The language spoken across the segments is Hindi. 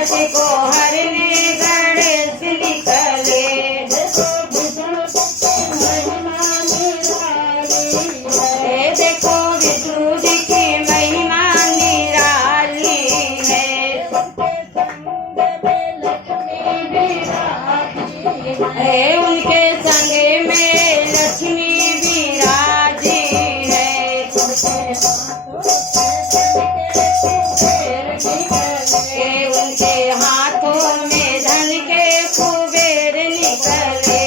संकट को हरने गणेश निकले। देखो विष्णु जी की महिमा निराली है। उनके संग में लक्ष्मी विराजी है। उनके हाथों में धन के कुबेर निकले।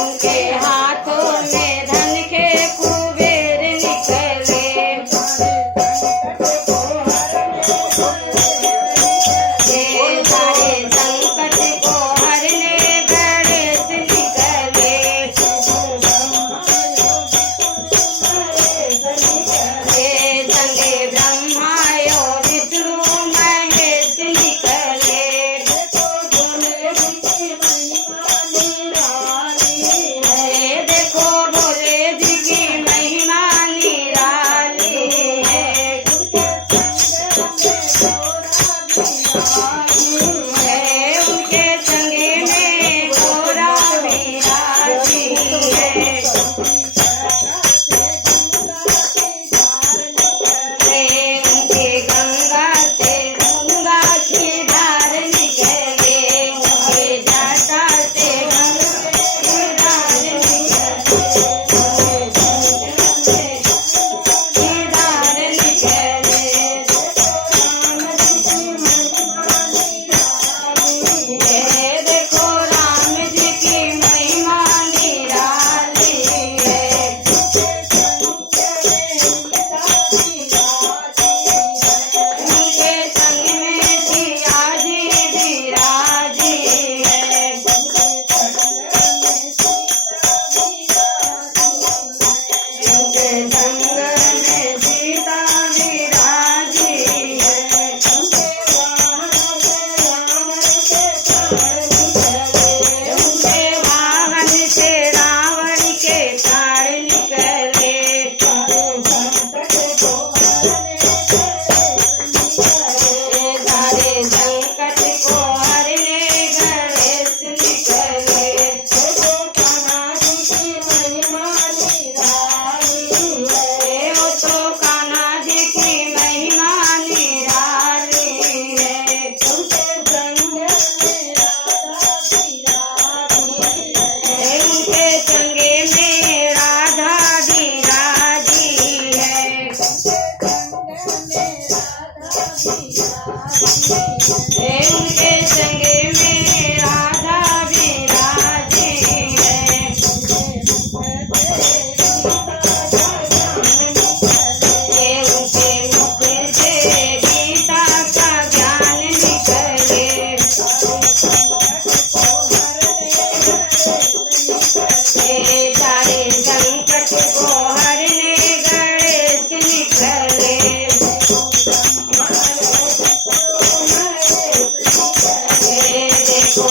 उनके हाथों में धन के कुबेर निकले। सारे संकट को हरने गणेश निकले। संगे ब्रह्मा यो विष्णु महेश निकले। देखो भोले जी की महिमा निराली है। उनके संगे में घोड़ा विराजी है। उनके गंगा से गंगा की धार निकले। उनके जटा से गंगा की धार निकले। देखो राम जी की महिमा निराली है। उनके संग में सिया जी विराजी है। उनके संग में सीता विराजी है। उनके वाहन से रावण के प्राण निकले। सारे संकट को हरने गणेश निकले। वो तो कान्हा जी की महिमा निराली है। उनके संगे में राधा विराजी है। उनके संगे में राधा विराजी है। उनके मुख से गीता का ज्ञान निकले। सारे संकट को हरने गणेश निकले। देखो